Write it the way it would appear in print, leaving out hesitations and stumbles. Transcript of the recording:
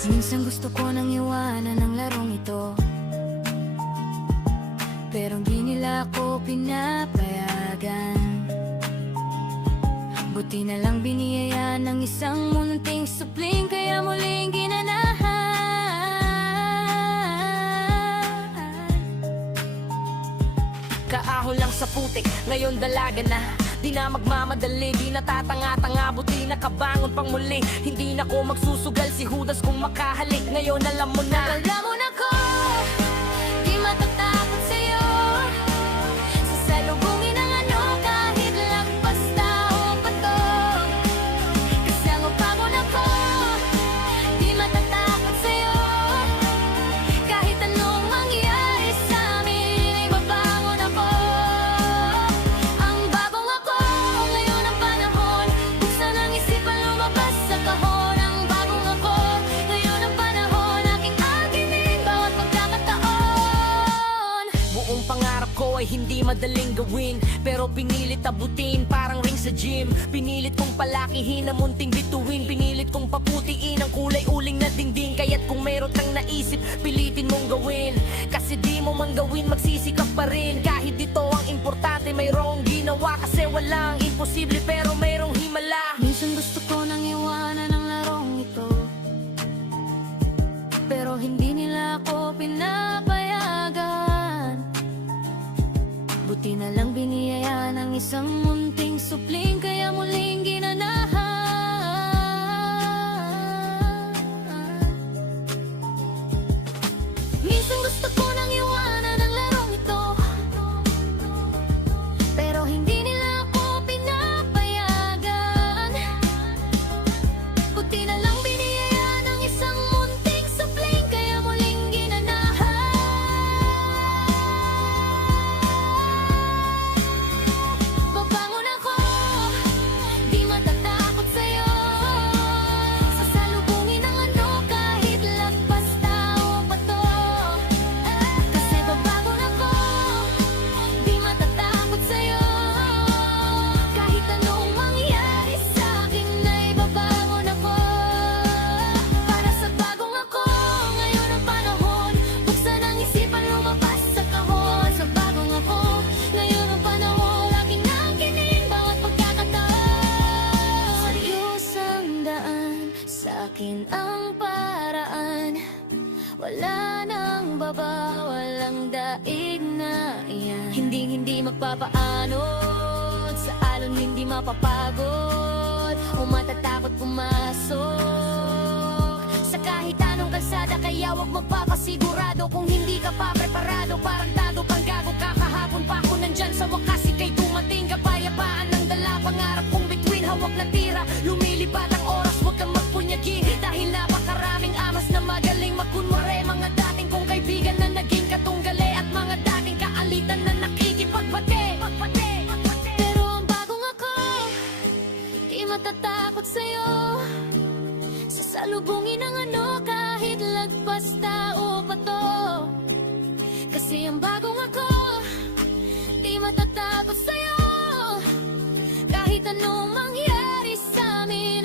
Minsan gusto ko nang iwanan ang larong ito, pero hindi nila ako pinapayagan. Buti na lang biniyayaan ng isang munting supling, kaya muling ginanahan. Kaahon lang sa putik, ngayon dalaga na. Di na magmamadali, di na tatanga-tanga, buti nakabangon pang muli. Hindi na ko magsusugal, si Judas kung makahalik. Ngayon alam mo na, alam mo na ko, di matatakot sa'yo. Sasalubungin ang ano, kahit lagpas tao pa to. Kasi ang upagon ako, di matatakot sa'yo. Kahit anong mangyari sa'min, ibabangon ako. Ang bagong ako, ngayon ang panahon. Buksan ang isipan, lumabas sa kahon. Ang bagong ako, ngayon ang panahon. Aking akinin bawat pagkakataon. buong pangarap ko ay hindi madaling gawin, pero pinilit abutin parang ring sa gym. Pinilit kong palakihin ang munting bituin, pinilit kong paputiin ang kulay uling na dingding. Kaya't kung meron kang naisip, pilitin mong gawin, kasi di mo man gawin, magsisikap pa rin. Kahit dito ang importante, mayroong ginawa, kasi walang imposible pero mayroong himala. Minsan gusto ko nang iwanan ang larong ito, pero hindi nila ako pinapayagan. Buti na lang biniyayaan ng isang munting supling, kaya muling ginanahan. Minsan gusto ko nang iwanan ang larong ito, pero hindi nila ako pinapayagan. Buti na lang biniyayaan ng isang munting supling, kaya muling ginanahan. Babangon ako, di matatakot sa'yo. Sasalubungin ang ano, kahit lagpas tao pa to. Kasi babangon ako, di matatakot sa'yo. Kahit anong mangyari sa'kin, ay babangon ako. Para sa bagong ako, ngayon ang panahon. Buksan ang isipan, lumabas sa kahon. Sa bagong ako, ngayon ang panahon. Aking akinin bawat pagkakataon. Serious ang daan, sa'kin ang paraan. Wala nang baba, walang daig na iyan. Hindi magpapaanod, sa alon hindi mapapagod, o matatakot pumasok sa kahit anong kalsada. Kaya wag magpapasigurado kung hindi ka pa preparado. Parang tago pang gago ka, kahapon pa ako nandyan. Sa wakas ika'y dumating, kapayapaan ng dala. Pangarap kong bituin, hawak na tira. Lumilipad ang oras, wag kang magpunyagi, dahil napakaraming amas na magaling magkunwari. Mga dating kong kaibigan na naging katunggali, at mga dating kaalitan na nakikipagbate. Pero ang bagong ako, di matatakot sa'yo. Sasalubungin ang ano, kahit lagpas tao pa to. Kasi ang bagong ako, di matatakot sa'yo. Kahit anong mangyari sa'min,